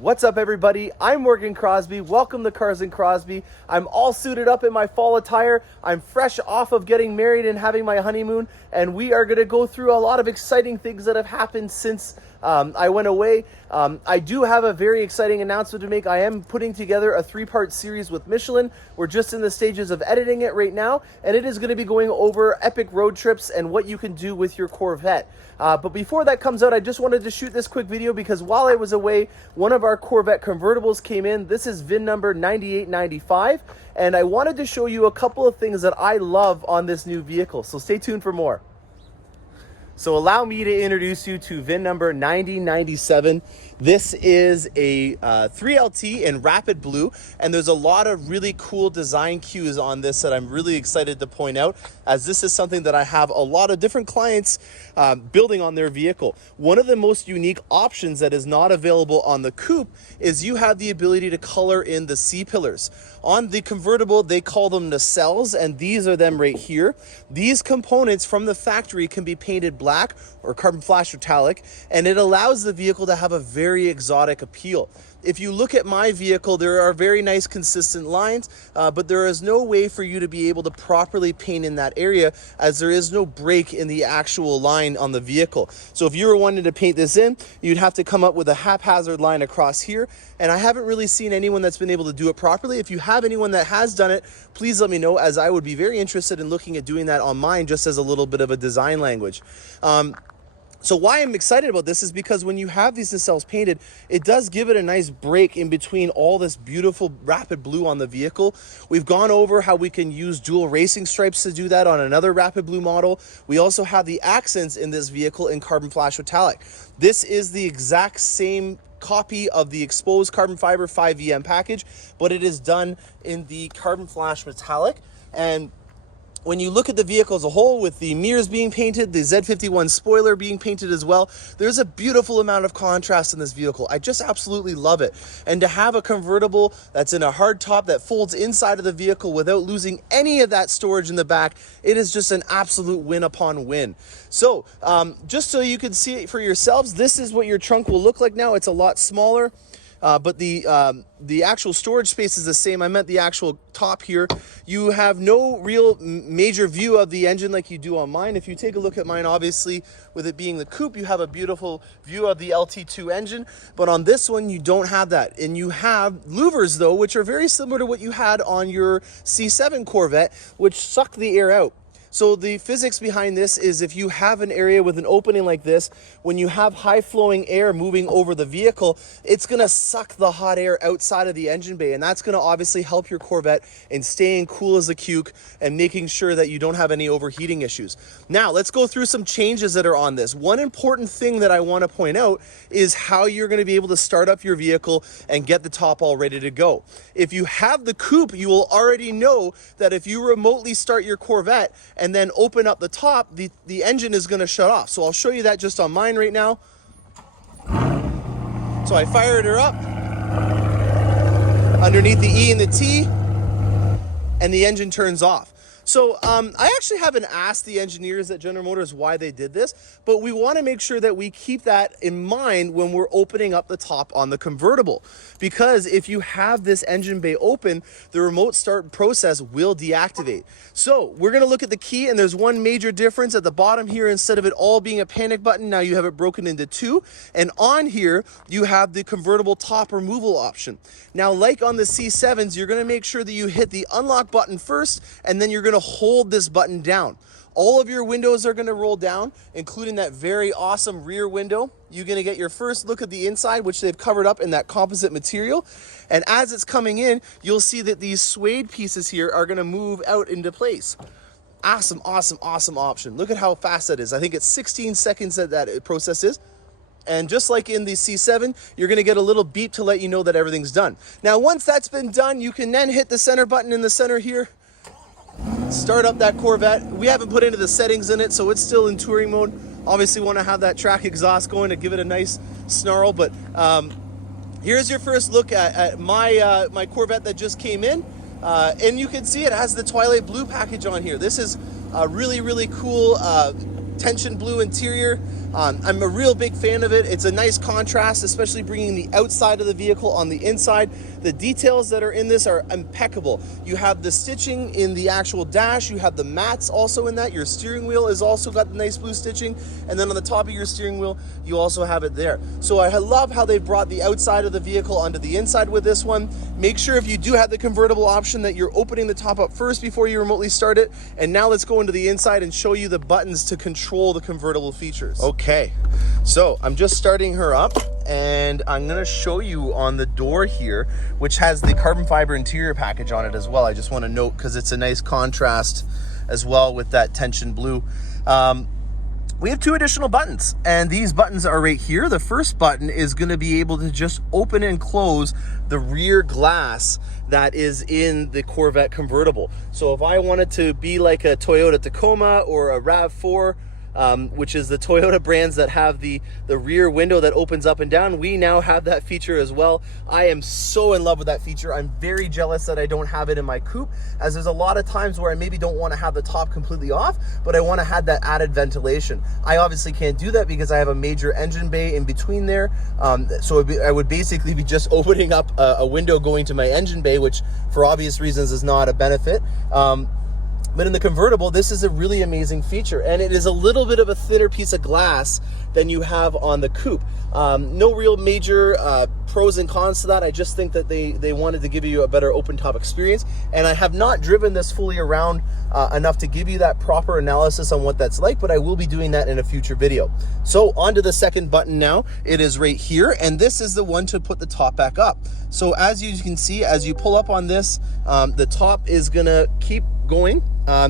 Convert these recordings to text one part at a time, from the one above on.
What's up, everybody? I'm Morgan Crosbie. Welcome to Cars and Crosbie. I'm all suited up in my fall attire. I'm fresh off of getting married and having my honeymoon, and we are going to go through a lot of exciting things that have happened since I went away. I do have a very exciting announcement to make. I am putting together a 3-part series with Michelin. We're just in the stages of editing it right now, and it is going to be going over epic road trips and what you can do with your Corvette. But before that comes out, I just wanted to shoot this quick video because while I was away, one of our Corvette convertibles came in. This is VIN number 9895, and I wanted to show you a couple of things that I love on this new vehicle. So stay tuned for more. So allow me to introduce you to VIN number 9097. This is a 3LT in rapid blue, and there's a lot of really cool design cues on this that I'm really excited to point out, as this is something that I have a lot of different clients building on their vehicle. One of the most unique options that is not available on the coupe is you have the ability to color in the C-pillars. On the convertible, they call them nacelles, and these are them right here. These components from the factory can be painted black or carbon flash metallic, and it allows the vehicle to have a very exotic appeal. If you look at my vehicle, there are very nice consistent lines, but there is no way for you to be able to properly paint in that area, as there is no break in the actual line on the vehicle. So if you were wanting to paint this in, you'd have to come up with a haphazard line across here, and I haven't really seen anyone that's been able to do it properly. If you have anyone that has done it, please let me know, as I would be very interested in looking at doing that on mine, just as a little bit of a design language. So why I'm excited about this is because when you have these nacelles painted, it does give it a nice break in between all this beautiful rapid blue on the vehicle. We've gone over how we can use dual racing stripes to do that on another rapid blue model. We also have the accents in this vehicle in carbon flash metallic. This is the exact same copy of the exposed carbon fiber 5VM package, but it is done in the carbon flash metallic. And when you look at the vehicle as a whole, with the mirrors being painted, the Z51 spoiler being painted as well, there's a beautiful amount of contrast in this vehicle. I just absolutely love it. And to have a convertible that's in a hard top that folds inside of the vehicle without losing any of that storage in the back, it is just an absolute win upon win. So just so you can see it for yourselves, this is what your trunk will look like now. It's a lot smaller. But the actual storage space is the same. I meant the actual top here. You have no real major view of the engine like you do on mine. If you take a look at mine, obviously, with it being the coupe, you have a beautiful view of the LT2 engine. But on this one, you don't have that. And you have louvers, though, which are very similar to what you had on your C7 Corvette, which suck the air out. So the physics behind this is, if you have an area with an opening like this, when you have high flowing air moving over the vehicle, it's going to suck the hot air outside of the engine bay, and that's going to obviously help your Corvette in staying cool as a cuke and making sure that you don't have any overheating issues. Now let's go through some changes that are on this. One important thing that I want to point out is how you're going to be able to start up your vehicle and get the top all ready to go. If you have the coupe, you will already know that if you remotely start your Corvette and then open up the top, the engine is going to shut off. So I'll show you that just on mine right now. So I fired her up underneath the E and the T, and the engine turns off. So I actually haven't asked the engineers at General Motors why they did this, but we want to make sure that we keep that in mind when we're opening up the top on the convertible. Because if you have this engine bay open, the remote start process will deactivate. So we're going to look at the key, and there's one major difference at the bottom here. Instead of it all being a panic button, now you have it broken into two. And on here, you have the convertible top removal option. Now, like on the C7s, you're going to make sure that you hit the unlock button first, and then you're going to hold this button down. All of your windows are going to roll down, including that very awesome rear window. You're going to get your first look at the inside, which they've covered up in that composite material. And as it's coming in, you'll see that these suede pieces here are going to move out into place. Awesome, awesome, awesome option. Look at how fast that is. I think it's 16 seconds that process is. And just like in the C7, you're going to get a little beep to let you know that everything's done. Now, once that's been done, you can then hit the center button in the center here. Start up that Corvette. We haven't put into the settings in it, so it's still in touring mode. Obviously want to have that track exhaust going to give it a nice snarl, but here's your first look at my Corvette that just came in. And you can see it has the Twilight Blue package on here. This is a really, really cool tension blue interior. I'm a real big fan of it. It's a nice contrast, especially bringing the outside of the vehicle on the inside. The details that are in this are impeccable. You have the stitching in the actual dash. You have the mats also in that. Your steering wheel has also got the nice blue stitching. And then on the top of your steering wheel, you also have it there. So I love how they brought the outside of the vehicle onto the inside with this one. Make sure if you do have the convertible option that you're opening the top up first before you remotely start it. And now let's go into the inside and show you the buttons to control the convertible features. Okay, so I'm just starting her up, and I'm gonna show you on the door here, which has the carbon fiber interior package on it as well. I just want to note, because it's a nice contrast as well with that tension blue. We have 2 additional buttons, and these buttons are right here. The first button is going to be able to just open and close the rear glass that is in the Corvette convertible. So if I wanted to be like a Toyota Tacoma or a RAV4, which is the Toyota brands that have the rear window that opens up and down, we now have that feature as well. I am so in love with that feature. I'm very jealous that I don't have it in my coupe, as there's a lot of times where I maybe don't want to have the top completely off, but I want to have that added ventilation. I obviously can't do that because I have a major engine bay in between there. So I would basically be just opening up a window going to my engine bay, which for obvious reasons is not a benefit. But in the convertible, this is a really amazing feature, and it is a little bit of a thinner piece of glass than you have on the coupe. No real major pros and cons to that. I just think that they wanted to give you a better open top experience, and I have not driven this fully around enough to give you that proper analysis on what that's like, but I will be doing that in a future video. So onto the second button now. It is right here, and this is the one to put the top back up. So as you can see, as you pull up on this, the top is gonna keep going.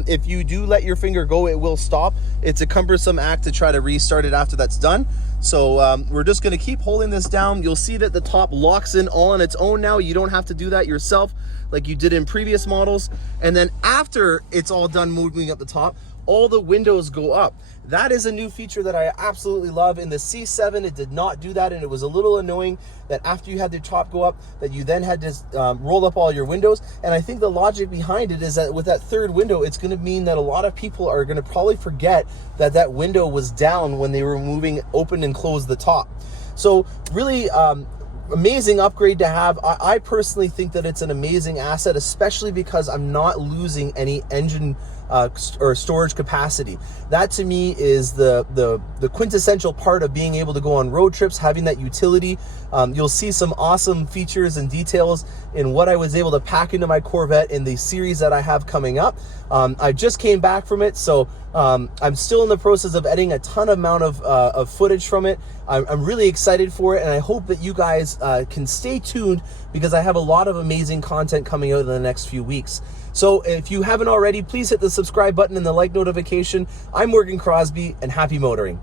If you do let your finger go, it will stop. It's a cumbersome act to try to restart it after that's done. So we're just gonna keep holding this down. You'll see that the top locks in all on its own now. You don't have to do that yourself like you did in previous models. And then after it's all done moving up the top, all the windows go up. That is a new feature that I absolutely love. In the C7, it did not do that, and it was a little annoying that after you had the top go up, that you then had to roll up all your windows. And I think the logic behind it is that with that third window, it's gonna mean that a lot of people are gonna probably forget that that window was down when they were moving open and close the top. So really, amazing upgrade to have. I personally think that it's an amazing asset, especially because I'm not losing any engine or storage capacity. That to me is the quintessential part of being able to go on road trips, having that utility. You'll see some awesome features and details in what I was able to pack into my Corvette in the series that I have coming up. I just came back from it, so I'm still in the process of editing a ton amount of footage from it. I'm really excited for it, and I hope that you guys can stay tuned, because I have a lot of amazing content coming out in the next few weeks. So if you haven't already, please hit the subscribe button and the like notification. I'm Morgan Crosbie, and happy motoring.